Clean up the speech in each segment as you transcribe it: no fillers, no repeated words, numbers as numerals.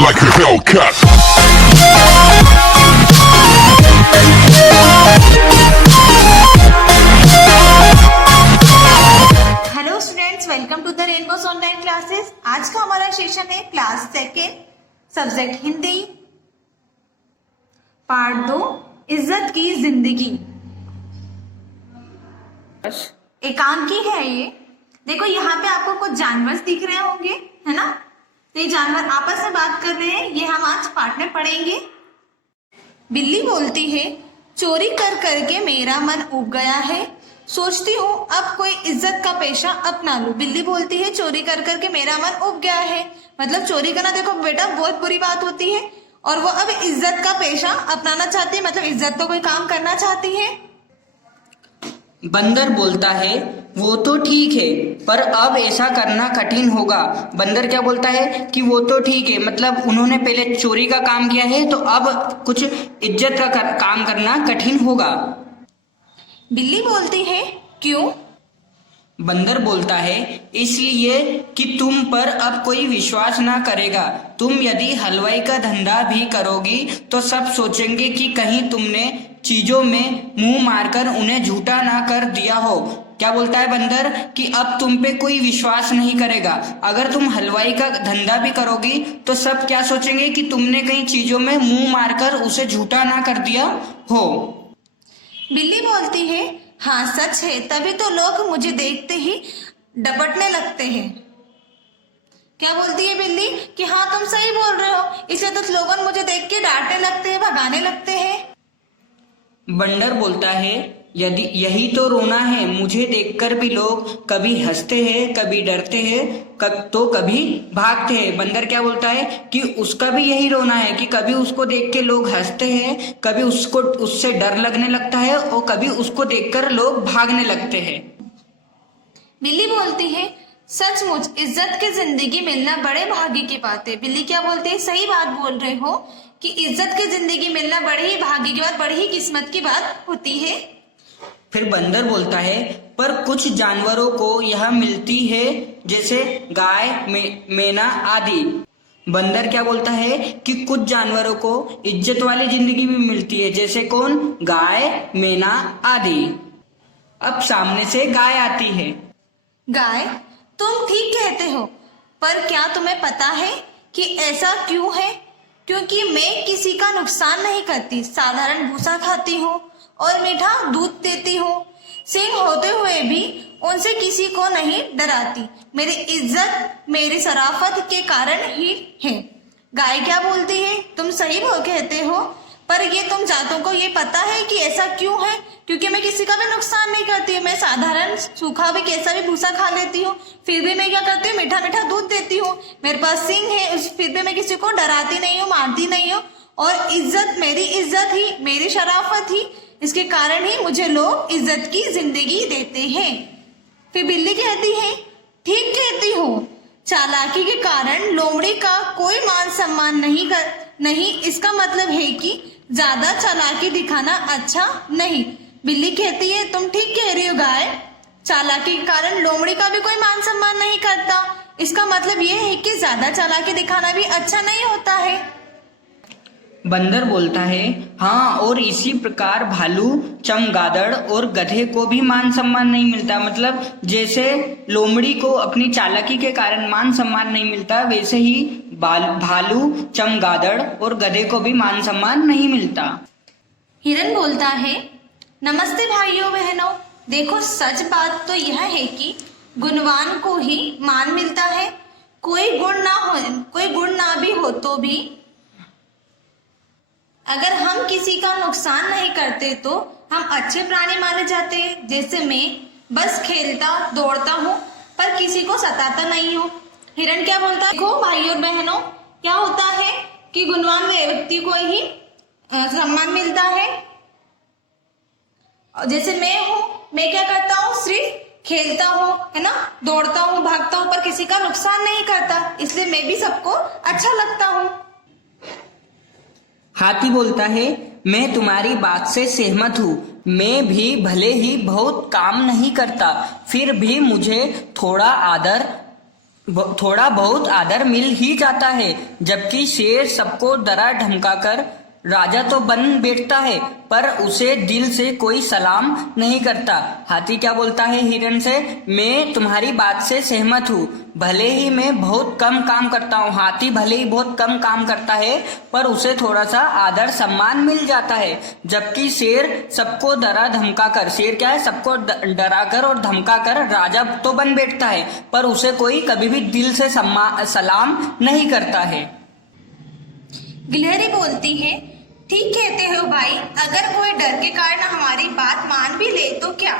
like a Hellcat. Hello students, welcome to the Rainbows online classes. आज का हमारा session है class second, subject Hindi, part 2, इज्जत की जिंदगी। एकांकी है ये। देखो यहाँ पे आपको कुछ जानवर दिख रहे होंगे, है ना। तो ये जानवर आपस में बात कर रहे हैं, ये हम आज पार्ट में पढ़ेंगे। बिल्ली बोलती है, चोरी कर करके मेरा मन उब गया है, सोचती हूँ अब कोई इज्जत का पेशा अपना लूं। बिल्ली बोलती है, चोरी कर करके मेरा मन उब गया है, मतलब चोरी करना देखो बेटा बहुत बुरी बात होती है, और वो अब इज्जत का पेशा अपनाना चाहती है, मतलब इज्जत तो कोई काम करना चाहती है। बंदर बोलता है, वो तो ठीक है पर अब ऐसा करना कठिन होगा। बंदर क्या बोलता है कि वो तो ठीक है, मतलब उन्होंने पहले चोरी का काम किया है तो अब कुछ इज्जत का काम करना कठिन होगा। बिल्ली बोलती है, क्यों? बंदर बोलता है, इसलिए कि तुम पर अब कोई विश्वास ना करेगा। तुम यदि हलवाई का धंधा भी करोगी तो सब सोचेंगे कि कहीं तुमने चीजों में मुंह मारकर उन्हें झूठा ना कर दिया हो। क्या बोलता है बंदर कि अब तुम पे कोई विश्वास नहीं करेगा। अगर तुम हलवाई का धंधा भी करोगी तो सब क्या सोचेंगे कि तुमने कहीं चीजों में मुंह मारकर उसे झूठा ना कर दिया हो। बिल्ली बोलती है, हाँ सच है, तभी तो लोग मुझे देखते ही डपटने लगते हैं। क्या बोलती है बिल्ली कि हाँ तुम सही बोल रहे हो, इसलिए तो लोग मुझे देख के डांटने लगते हैं, भगाने लगते हैं। बंदर बोलता है, यदि यही तो रोना है, मुझे देखकर भी लोग कभी हंसते हैं, कभी डरते हैं, तो कभी भागते हैं। बंदर क्या बोलता है कि उसका भी यही रोना है कि कभी उसको देख के लोग हंसते हैं, कभी उससे डर लगने लगता है, और कभी उसको देखकर लोग भागने लगते हैं। बिल्ली बोलती है, सचमुच इज्जत की जिंदगी मिलना बड़े भाग्य की बात है। बिल्ली क्या बोलती है, सही बात बोल रहे हो कि इज्जत की जिंदगी मिलना बड़े ही भाग्य की बात, बड़ी ही किस्मत की बात होती है। फिर बंदर बोलता है, पर कुछ जानवरों को यह मिलती है, जैसे गाय, मेना आदि। बंदर क्या बोलता है कि कुछ जानवरों को इज्जत वाली जिंदगी भी मिलती है, जैसे कौन? गाय, मेना आदि। अब सामने से गाय आती है। गाय, तुम ठीक कहते हो, पर क्या तुम्हें पता है कि ऐसा क्यों है? क्योंकि मैं किसी का नुकसान नहीं करती, साधारण भूसा खाती हूँ और मीठा दूध देती हूँ। सिंह होते हुए भी उनसे किसी को नहीं डराती। मेरी इज्जत मेरी शराफत के कारण ही है। गाय क्या बोलती है, तुम सही कहते हो, पर ये तुम जातों को ये पता है कि ऐसा क्यों है? क्योंकि मैं किसी का भी नुकसान नहीं करती, मैं साधारण सूखा भी कैसा भी भूसा खा लेती हूँ, फिर भी मैं क्या करती हूँ, मीठा मीठा दूध देती हूँ। मेरे पास सिंह है, फिर भी मैं किसी को डराती नहीं हूँ, मारती नहीं हूँ, और इज्जत मेरी इज्जत ही, मेरी शराफत ही, इसके कारण ही मुझे लोग इज्जत की जिंदगी देते हैं। फिर बिल्ली कहती है, ठीक कहती हो, चालाकी के कारण लोमड़ी का कोई मान सम्मान नहीं, इसका मतलब है कि ज्यादा चालाकी दिखाना अच्छा नहीं। बिल्ली कहती है, तुम ठीक कह रही हो गाय, चालाकी के कारण लोमड़ी का भी कोई मान सम्मान नहीं करता, इसका मतलब ये है कि ज्यादा चालाकी दिखाना भी अच्छा नहीं होता है। बंदर बोलता है, हाँ, और इसी प्रकार भालू, चमगादड़ और गधे को भी मान सम्मान नहीं मिलता। मतलब जैसे लोमड़ी को अपनी चालाकी के कारण मान सम्मान नहीं मिलता, वैसे ही भालू, चमगादड़ और गधे को भी मान सम्मान नहीं मिलता। हिरन बोलता है, नमस्ते भाइयों बहनों, देखो सच बात तो यह है कि गुणवान को ही मान मिलता है। कोई गुण ना भी हो तो भी अगर हम किसी का नुकसान नहीं करते तो हम अच्छे प्राणी माने जाते हैं। जैसे मैं बस खेलता दौड़ता हूँ पर किसी को सताता नहीं हूँ। हिरन क्या बोलता है, देखो भाइयों बहनों, क्या होता है कि गुणवान व्यक्ति को ही सम्मान मिलता है। जैसे मैं हूँ, मैं क्या करता हूँ, सिर्फ खेलता हूँ, है ना, दौड़ता हूँ, भागता हूँ, पर किसी का नुकसान नहीं करता, इसलिए मैं भी सबको अच्छा लगता हूँ। हाथी बोलता है, मैं तुम्हारी बात से सहमत हूँ, मैं भी भले ही बहुत काम नहीं करता, फिर भी मुझे थोड़ा आदर थोड़ा बहुत आदर मिल ही जाता है, जबकि शेर सबको डरा धमकाकर राजा तो बन बैठता है पर उसे दिल से कोई सलाम नहीं करता। हाथी क्या बोलता है हिरन से, मैं तुम्हारी बात से सहमत हूँ, भले ही मैं बहुत कम काम करता हूँ। हाथी भले ही बहुत कम काम करता है पर उसे थोड़ा सा आदर सम्मान मिल जाता है, जबकि शेर सबको डरा धमका कर, शेर क्या है, सबको डरा कर और धमका कर राजा तो बन बैठता है पर उसे कोई कभी भी दिल से सलाम नहीं करता है। गिलहरी बोलती है, ठीक कहते हो भाई, अगर कोई डर के कारण हमारी बात मान भी ले तो क्या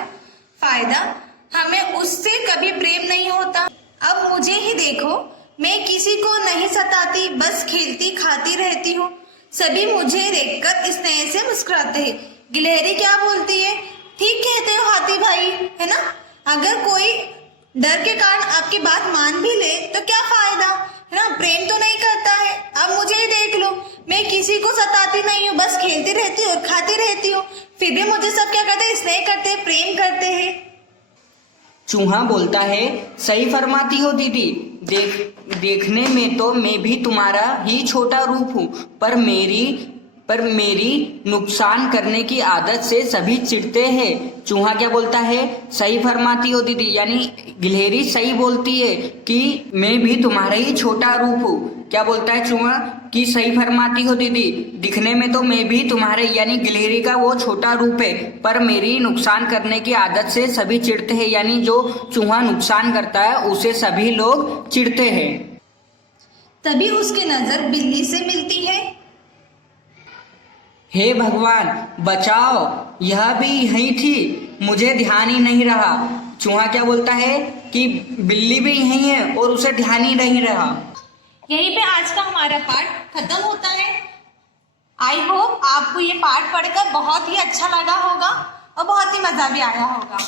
फायदा, हमें उससे कभी प्रेम नहीं होता। अब मुझे ही देखो, मैं किसी को नहीं सताती, बस खेलती खाती रहती हूँ। सभी मुझे देखकर स्नेह से मुस्कुराते हैं। गिलहरी क्या बोलती है, ठीक कहते हो हाथी भाई, है ना, अगर कोई डर के कारण आपकी बात मान भी ले तो क्या फायदा, है ना, प्रेम तो नहीं करता है। अब मुझे ही देख लो, मैं किसी को सताती नहीं हूँ, बस खेलती रहती हूँ, खाती रहती हूँ, फिर भी मुझे सब क्या करते हैं, स्नेह करते हैं, प्रेम करते हैं। चूहा बोलता है, सही फरमाती हो दीदी, देखने में तो मैं भी तुम्हारा ही छोटा रूप हूँ, पर मेरी नुकसान करने की आदत से सभी चिढ़ते हैं। चूहा क्या बोलता है, सही फरमाती हो दीदी, यानी गिलहरी सही बोलती है कि मैं भी तुम्हारा ही छोटा रूप हूँ। क्या बोलता है चूहा कि सही फरमाती हो दीदी, दिखने में तो मैं भी तुम्हारे यानी गिलहरी का वो छोटा रूप है, पर मेरी नुकसान करने की आदत से सभी चिढ़ते हैं, यानी जो चूहा नुकसान करता है उसे सभी लोग चिढ़ते हैं। तभी उसकी नजर बिल्ली से मिलती है। हे भगवान बचाओ, यह भी यही थी, मुझे ध्यान ही नहीं रहा। चूहा क्या बोलता है कि बिल्ली भी यही है और उसे ध्यान ही नहीं रहा। यहीं पे आज का हमारा पाठ खत्म होता है। आई होप आपको ये पाठ पढ़कर बहुत ही अच्छा लगा होगा और बहुत ही मजा भी आया होगा।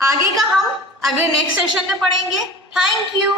आगे का हम अगले नेक्स्ट सेशन में पढ़ेंगे। Thank you.